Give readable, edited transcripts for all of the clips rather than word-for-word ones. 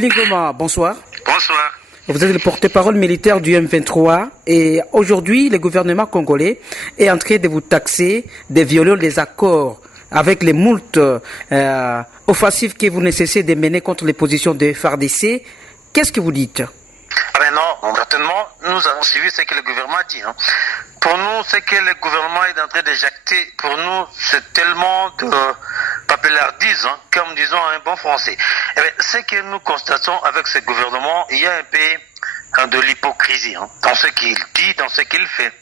Willy Goma, bonsoir. Bonsoir. Vous êtes le porte-parole militaire du M23 et aujourd'hui, le gouvernement congolais est en train de vous taxer de violer les accords avec les moultes offensives que vous nécessitez de mener contre les positions de FARDC. Qu'est-ce que vous dites? Non, certainement, nous avons suivi ce que le gouvernement a dit. Pour nous, ce que le gouvernement est en train de jacter, pour nous, c'est tellement de papelardise, comme disons en bon français. Ce que nous constatons avec ce gouvernement, il y a un peu de l'hypocrisie dans ce qu'il dit, dans ce qu'il fait.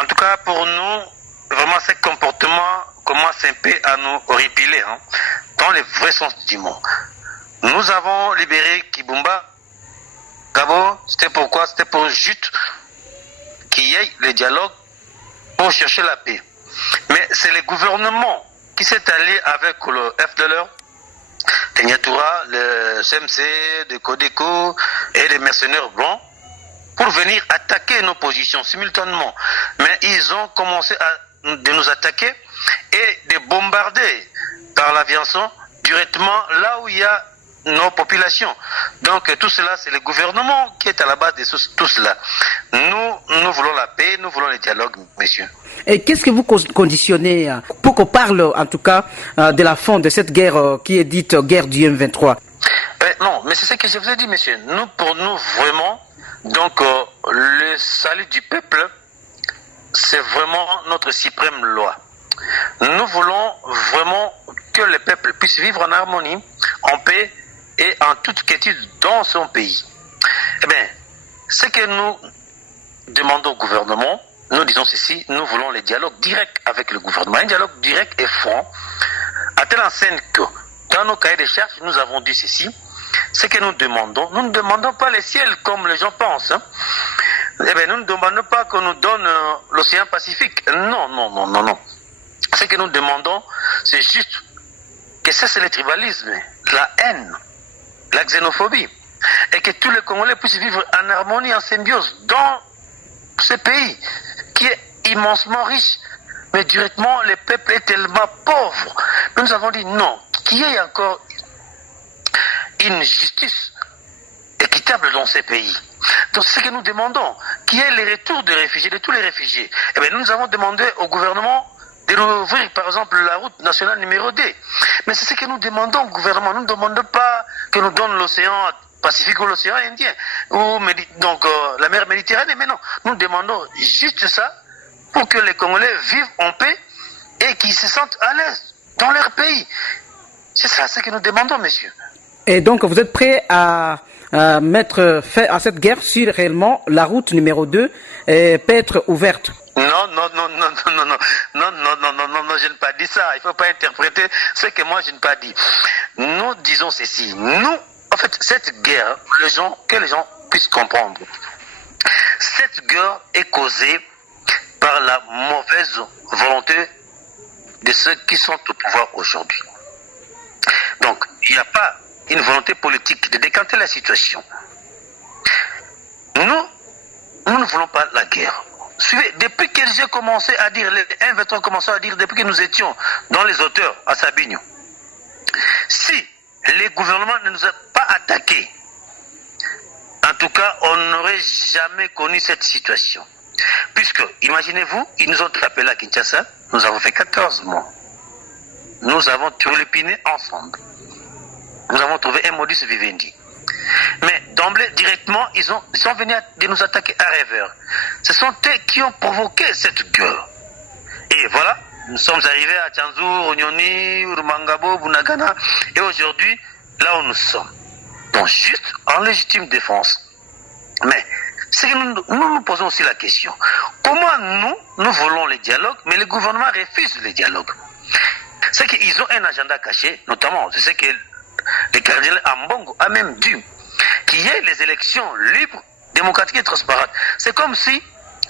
En tout cas, pour nous, vraiment, ce comportement commence un peu à nous horripiler, dans le vrai sens du mot. Nous avons libéré Kibumba. D'abord, c'était pourquoi? C'était pour juste qu'il y ait le dialogue pour chercher la paix. Mais c'est le gouvernement qui s'est allié avec le FDLR, le Nyatura, le CMC, le Codeco et les mercenaires blancs pour venir attaquer nos positions simultanément. Mais ils ont commencé de nous attaquer et de bombarder par l'aviation directement là où il y a nos populations. Donc tout cela, c'est le gouvernement qui est à la base de tout cela. Nous voulons la paix, nous voulons le dialogue, messieurs. Et qu'est-ce que vous conditionnez pour qu'on parle en tout cas de la fin de cette guerre qui est dite guerre du M23? Non, mais c'est ce que je vous ai dit, messieurs. Pour nous, vraiment, donc le salut du peuple, c'est vraiment notre suprême loi. Nous voulons vraiment que le peuple puisse vivre en harmonie, en paix et en toute quiétude dans son pays. Eh bien, ce que nous demandons au gouvernement, nous disons ceci, nous voulons le dialogue direct avec le gouvernement, un dialogue direct et franc, à telle enseigne que dans nos cahiers de charges, nous avons dit ceci, ce que nous ne demandons pas le ciel comme les gens pensent. Eh bien, nous ne demandons pas qu'on nous donne l'océan Pacifique. Non. Ce que nous demandons, c'est juste que cesse le tribalisme, la haine, la xénophobie, et que tous les Congolais puissent vivre en harmonie, en symbiose dans ce pays qui est immensement riche. Mais directement, le peuple est tellement pauvre. Nous avons dit non, qu'il y ait encore une justice équitable dans ces pays. Donc c'est ce que nous demandons, qu'il y ait le retour des réfugiés, de tous les réfugiés. Eh bien, nous avons demandé au gouvernement de rouvrir par exemple la route nationale numéro 2. Mais c'est ce que nous demandons au gouvernement. Nous ne demandons pas que nous donne l'océan Pacifique ou l'océan Indien, ou donc la mer Méditerranée, mais non. Nous demandons juste ça pour que les Congolais vivent en paix et qu'ils se sentent à l'aise dans leur pays. C'est ça ce que nous demandons, messieurs. Et donc vous êtes prêts à mettre fin à cette guerre si réellement la route numéro 2 peut être ouverte? Non, je n'ai pas dit ça. Il ne faut pas interpréter ce que moi je n'ai pas dit. Nous disons ceci. En fait, cette guerre, que les gens puissent comprendre, cette guerre est causée par la mauvaise volonté de ceux qui sont au pouvoir aujourd'hui. Donc, il n'y a pas une volonté politique de décanter la situation. Nous ne voulons pas la guerre. Suivez, depuis que j'ai commencé à dire, les M23 ont commencé à dire, depuis que nous étions dans les hauteurs à Sabinho, si le gouvernement ne nous a pas attaqués, en tout cas, on n'aurait jamais connu cette situation. Puisque, imaginez-vous, ils nous ont appelés à Kinshasa, nous avons fait 14 mois. Nous avons turlupiné ensemble. Nous avons trouvé un modus vivendi. Mais d'emblée, directement, ils sont venus de nous attaquer à revers. Ce sont eux qui ont provoqué cette guerre. Et voilà, nous sommes arrivés à Tchanzu, Onyoni, Urmangabo, Bunagana, et aujourd'hui, là où nous sommes. Donc juste en légitime défense. Mais c'est que nous posons aussi la question. Comment nous voulons le dialogue, mais le gouvernement refuse le dialogue? C'est qu'ils ont un agenda caché, notamment, je sais que le cardinal Ambongo a même dit qu'il y ait les élections libres, démocratiques et transparentes. C'est comme si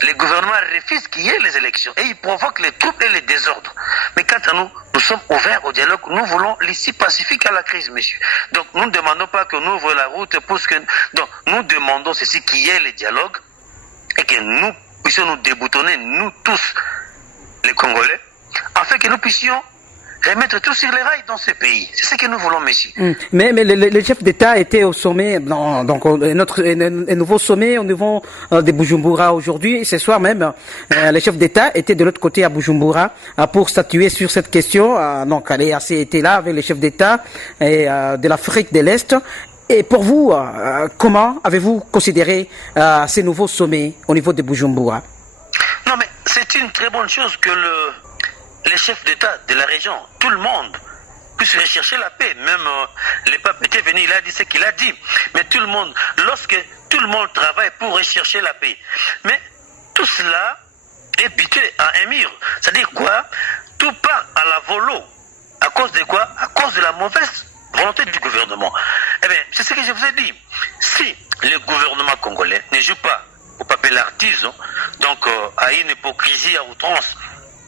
le gouvernement refuse qu'il y ait les élections et il provoque les troubles et les désordres. Mais quant à nous, nous sommes ouverts au dialogue. Nous voulons l'issue pacifique à la crise, messieurs. Donc nous ne demandons pas que nous ouvrons la route pour que... Donc nous demandons ceci, qu'il y ait le dialogue et que nous puissions nous déboutonner, nous tous, les Congolais, afin que nous puissions remettre tout sur les rails dans ce pays. C'est ce que nous voulons, monsieur. Mais le chef d'État était au sommet, donc un nouveau sommet au niveau de Bujumbura aujourd'hui. Ce soir même, le chef d'État était de l'autre côté à Bujumbura pour statuer sur cette question. Donc, elle était là avec le chef d'État de l'Afrique de l'Est. Et pour vous, comment avez-vous considéré ces nouveaux sommets au niveau de Bujumbura? Non, mais c'est une très bonne chose que les chefs d'État de la région, tout le monde, puisse rechercher la paix. Même le pape était venu, il a dit ce qu'il a dit. Mais tout le monde, lorsque tout le monde travaille pour rechercher la paix, mais tout cela est buté à un mur. C'est-à-dire quoi? Tout part à la volo. À cause de quoi? À cause de la mauvaise volonté du gouvernement. Eh bien, c'est ce que je vous ai dit. Si le gouvernement congolais ne joue pas au papier l'artisan, donc à une hypocrisie à outrance,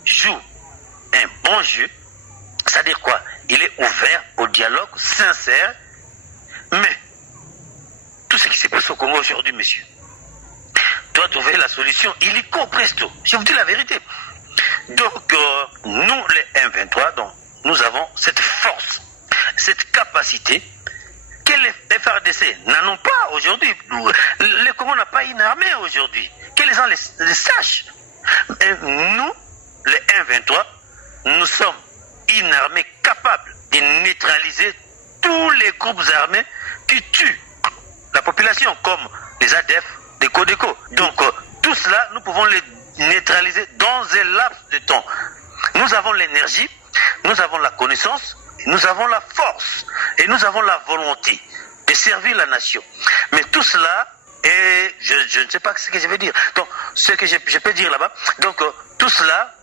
joue un bon jeu, c'est-à-dire quoi? Il est ouvert au dialogue sincère, mais tout ce qui s'est passé au Congo aujourd'hui, monsieur, doit trouver la solution illico presto. Je vous dis la vérité. Donc, nous, les M23, donc, nous avons cette force, cette capacité que les FRDC n'en ont pas aujourd'hui. Le Congo n'a pas une armée aujourd'hui. Que les gens les sachent. Et nous, les M23, nous sommes une armée capable de neutraliser tous les groupes armés qui tuent la population, comme les ADF, les Codeco. Donc, tout cela, nous pouvons les neutraliser dans un laps de temps. Nous avons l'énergie, nous avons la connaissance, nous avons la force et nous avons la volonté de servir la nation. Mais tout cela, et je ne sais pas ce que je vais dire. Donc, ce que je peux dire là-bas, donc tout cela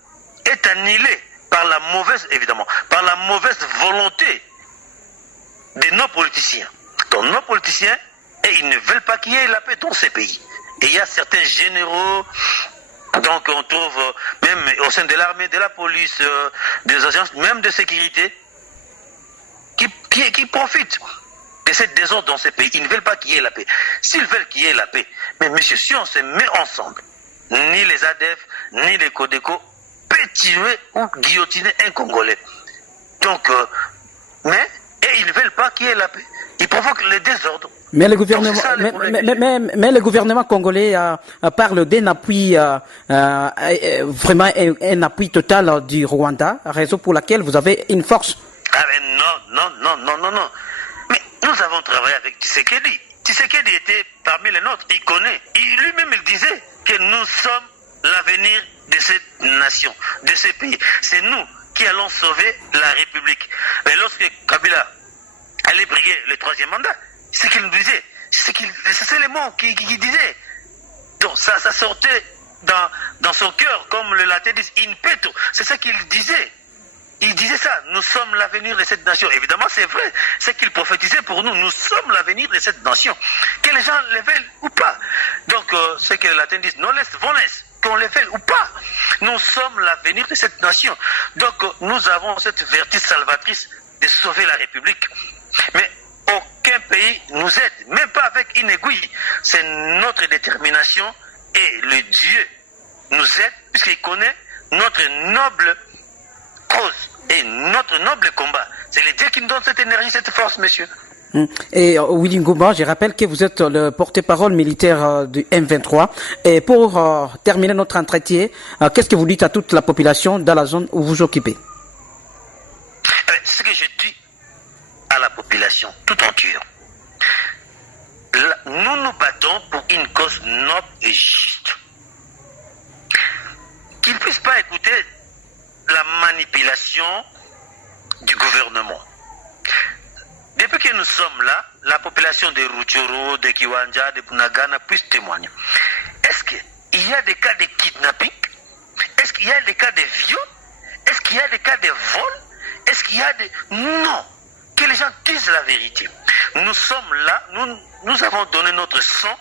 est annihilé par la mauvaise, évidemment, par la mauvaise volonté de nos politiciens. Donc, nos politiciens, et ils ne veulent pas qu'il y ait la paix dans ces pays. Et il y a certains généraux, donc on trouve même au sein de l'armée, de la police, des agences, même de sécurité, qui profitent de cette désordre dans ces pays. Ils ne veulent pas qu'il y ait la paix. S'ils veulent qu'il y ait la paix, mais monsieur, si on se met ensemble, ni les ADF, ni les Codeco peut tuer ou guillotiner un Congolais. Donc, et ils ne veulent pas qu'il y ait la paix. Ils provoquent le désordre. Mais le gouvernement, mais le gouvernement congolais parle d'un appui, vraiment un appui total du Rwanda, raison pour laquelle vous avez une force. Ah ben non. Mais nous avons travaillé avec Tshisekedi. Tshisekedi était parmi les nôtres, il connaît. Lui-même, il disait que nous sommes l'avenir de cette nation, de ce pays. C'est nous qui allons sauver la République. Mais lorsque Kabila allait briguer le troisième mandat, c'est ce qu'il nous disait. C'est les mots qu'il disait. Donc ça sortait dans son cœur, comme le latin dit, in petto. C'est ça qu'il disait. Il disait ça, nous sommes l'avenir de cette nation. Évidemment, c'est vrai, c'est qu'il prophétisait pour nous. Nous sommes l'avenir de cette nation. Que les gens le veulent ou pas. Donc, ce que les latins disent, non laisse, von laisse, qu'on le veuille ou pas. Nous sommes l'avenir de cette nation. Donc, nous avons cette vertu salvatrice de sauver la République. Mais aucun pays nous aide, même pas avec une aiguille. C'est notre détermination et le Dieu nous aide, puisqu'il connaît notre noble cause et notre noble combat. C'est le Dieu qui nous donne cette énergie, cette force, monsieur. Et Willy Ngouba, je rappelle que vous êtes le porte-parole militaire du M23. Et pour terminer notre entretien, qu'est-ce que vous dites à toute la population dans la zone où vous occupez? Ce que je dis à la population tout entière, nous nous battons pour une cause noble et juste. Qu'ils ne puissent pas écouter la manipulation du gouvernement. Depuis que nous sommes là, la population de Rutshuru, de Kiwanja, de Bunagana puisse témoigner. Est-ce qu'il y a des cas de kidnapping? Est-ce qu'il y a des cas de viol? Est-ce qu'il y a des cas de vol? Est-ce qu'il y a des... Non! Que les gens disent la vérité. Nous sommes là, nous avons donné notre sang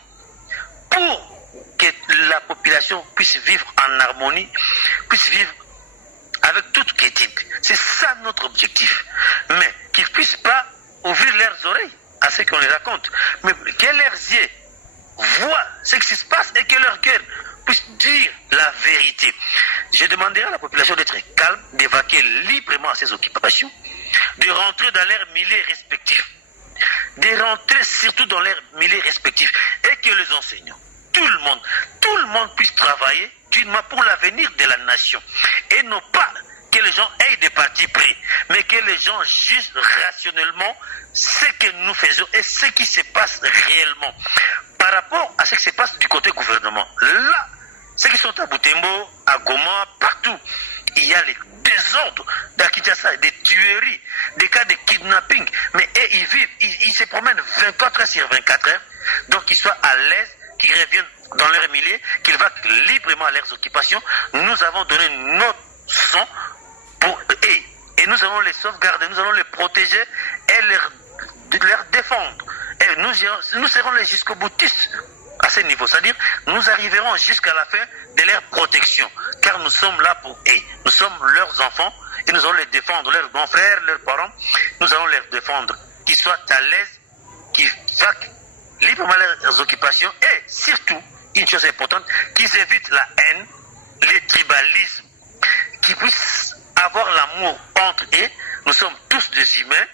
pour que la population puisse vivre en harmonie, puisse vivre avec toute quiétude. C'est ça notre objectif. Mais qu'ils ne puissent pas ouvrir leurs oreilles à ce qu'on les raconte. Mais que leurs yeux voient ce qui se passe et que leur cœur puisse dire la vérité. Je demanderai à la population d'être calme, d'évacuer librement ces occupations, de rentrer dans leurs milieux respectifs, de rentrer surtout dans leurs milieux respectifs et que les enseignants, tout le monde puisse travailler d'une main pour l'avenir de la nation et non pas que les gens aient des partis pris, mais que les gens jugent rationnellement ce que nous faisons et ce qui se passe réellement par rapport à ce qui se passe du côté gouvernement. Là, ceux qui sont à Butembo, à Goma, partout, il y a les désordres d'Akitassa, des tueries, des cas de kidnapping, mais eux, ils vivent, ils se promènent 24 heures sur 24 heures, donc qu'ils soient à l'aise, qu'ils reviennent dans leur milieu, qu'ils vont librement à leurs occupations. Nous avons donné notre sang pour eux et nous allons les sauvegarder, nous allons les protéger et leur défendre. Et nous serons les jusqu'au boutistes à ce niveau, c'est-à-dire nous arriverons jusqu'à la fin de leur protection, car nous sommes là pour eux, nous sommes leurs enfants et nous allons les défendre, leurs grands frères, leurs parents, nous allons les défendre, qu'ils soient à l'aise, qu'ils fassent librement leurs occupations et surtout, une chose importante, qu'ils évitent la haine, le tribalisme, qu'ils puissent avoir l'amour entre eux. Nous sommes tous des humains,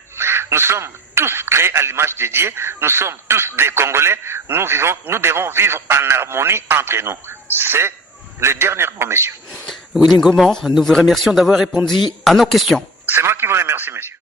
nous sommes tous créés à l'image de Dieu, nous sommes tous des Congolais, nous devons vivre en harmonie entre nous. C'est le dernier mot, messieurs. Willy Ngoma, nous vous remercions d'avoir répondu à nos questions. C'est moi qui vous remercie, messieurs.